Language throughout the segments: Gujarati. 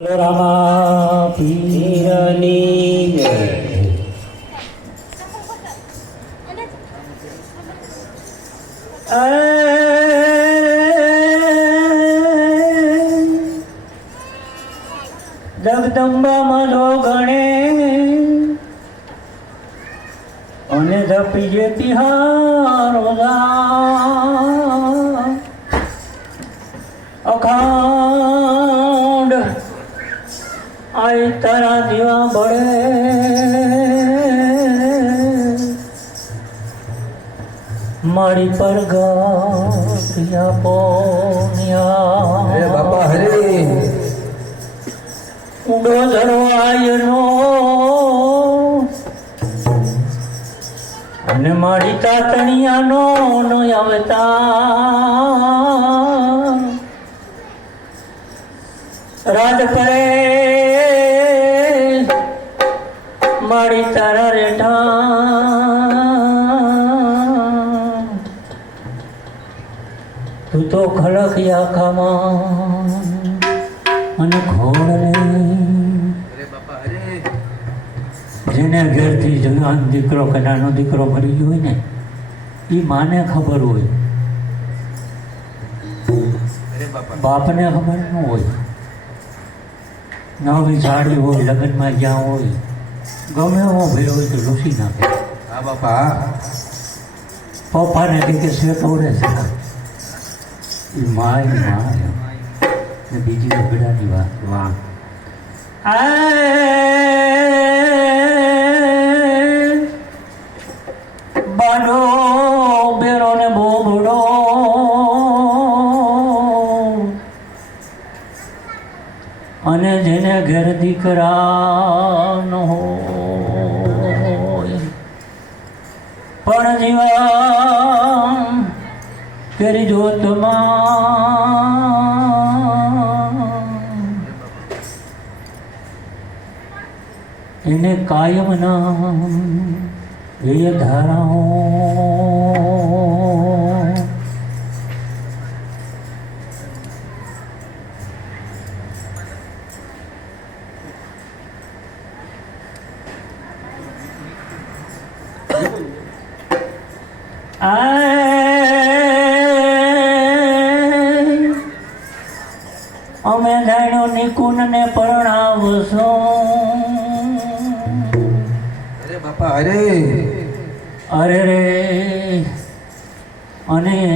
રામા પીરની જય. જગદંબામાં લો ગણે અને ધપી જે તિહાર અખંડ તારા દીવા બળે. મારી પર ગયા પોન્યા હરે બાપા હરે. ઊંડો ધરવાયનો અને મારી તાતણિયાનો નો આવતા. રાજ પરે મારી તારા રેઠા તું તો ખલક આખામાં અને ખોળ જેને ઘેરથી જવાન દીકરો કે નાનો દીકરો મરી ગયો હોય ને એ માને ખબર હોય. બાપને ખબર ન હોય. નવી સાડી હોય લગ્નમાં જ્યાં હોય. ગમે એવો ભેળો હોય તો લૂસી નાખે. હા બાપા. પપ્પાને શેઠ ઓળે છે. એ માય માય. ને બીજી રગડાની વાત. વાહ. બાડો બેરો ને બોબડો અને જેને ઘેર દીકરા ન હોય પણ જીવા જોતમાં એને કાયમ ના એ ધારાઓ.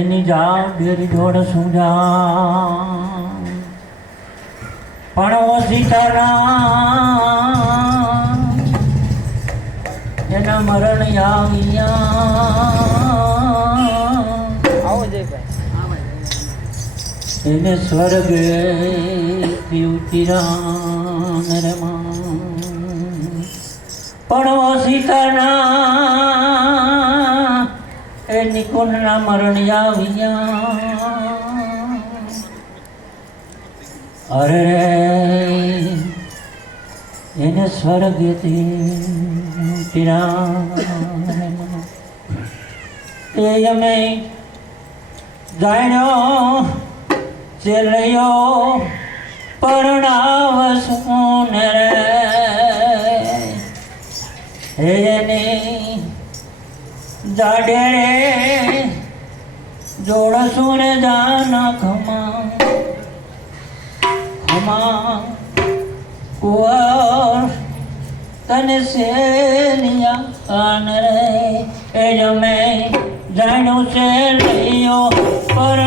એની જા બેરી જોડ સુજા પણ ઓ સીતારામ એના મરણ આવ્યા એને સ્વર્ગે ઉતરાન રમા. પણ ઓ સીતાના એ નિકુંજના મરણ આવ્યા અરે રે, એને સ્વર્ગથી એ અમે જાણ્યો ચેલયો પરણાવ સુન રે. એની જાડે સોરે જાન ખમા ખમા. કુંવર તને સેલિયા કાન રે, એ જમે જાણ્યું છે લઈયો પરણાવશું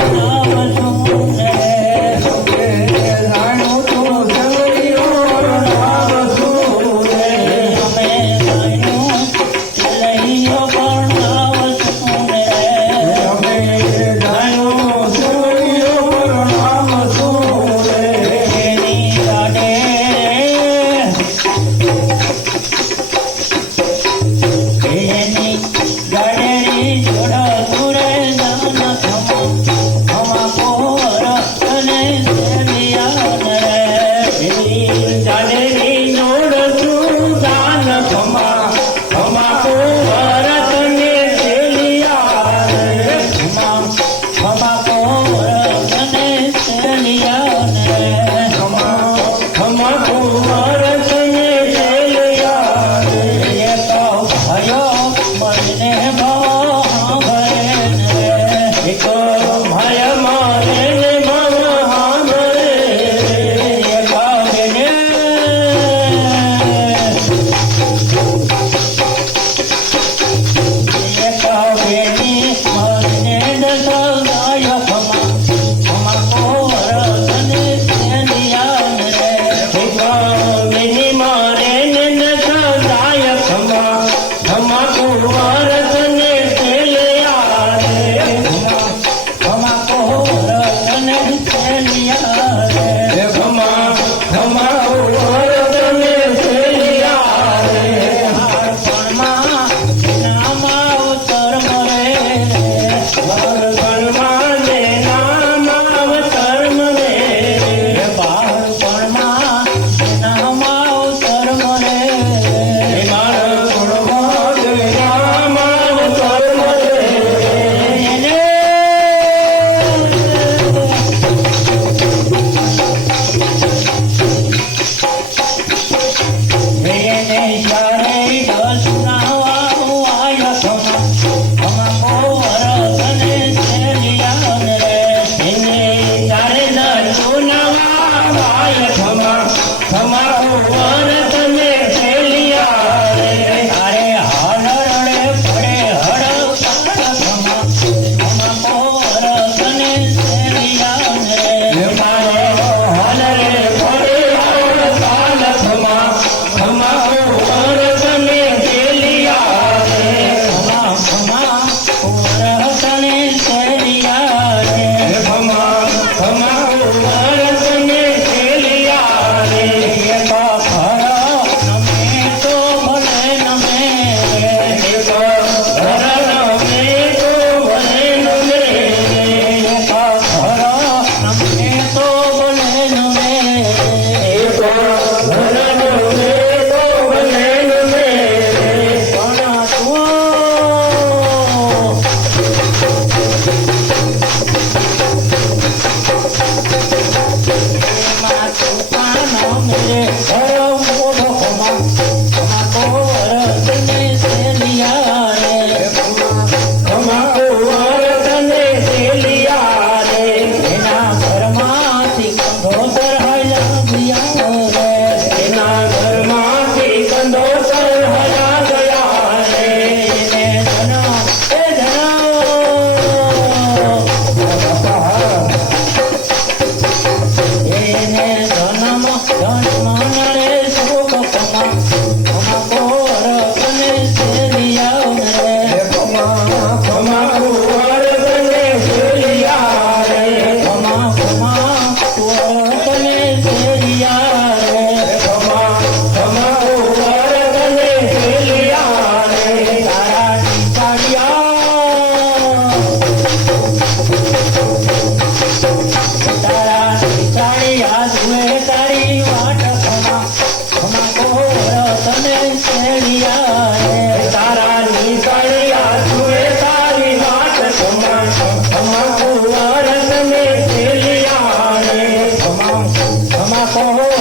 ખમા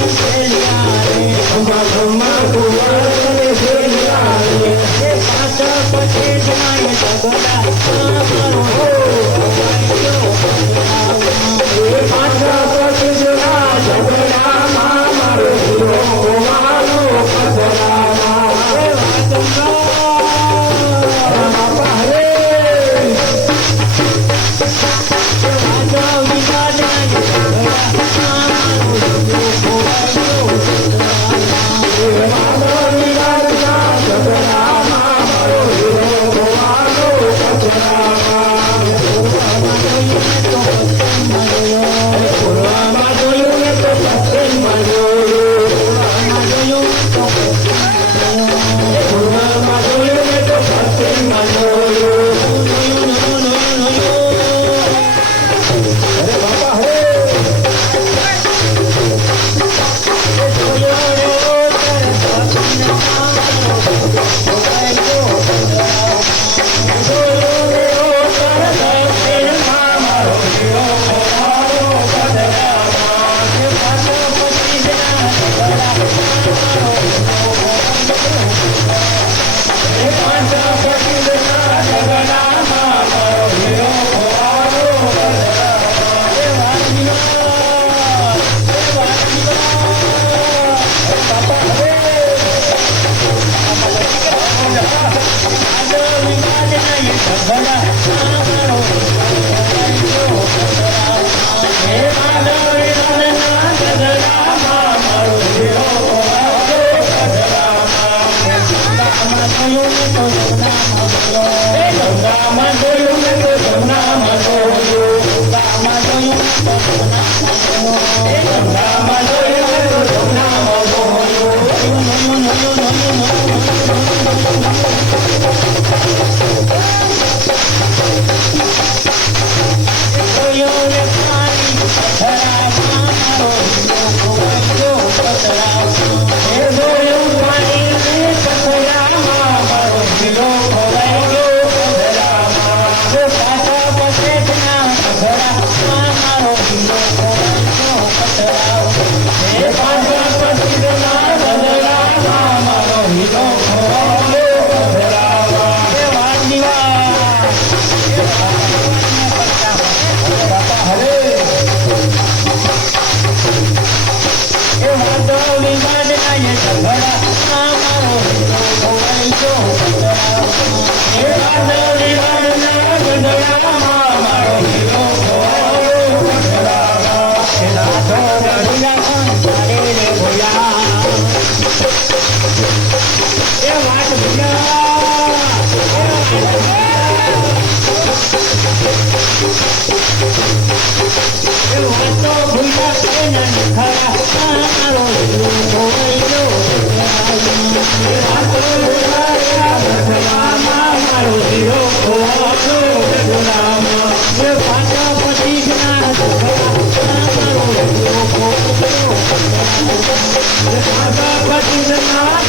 Ele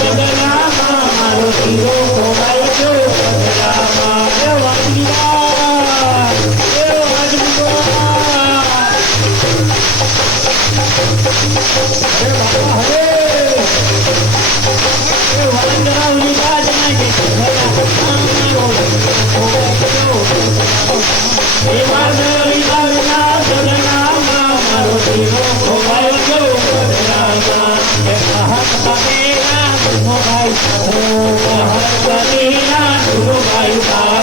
બદલામાં મારો ઢીલો ખોવાઈ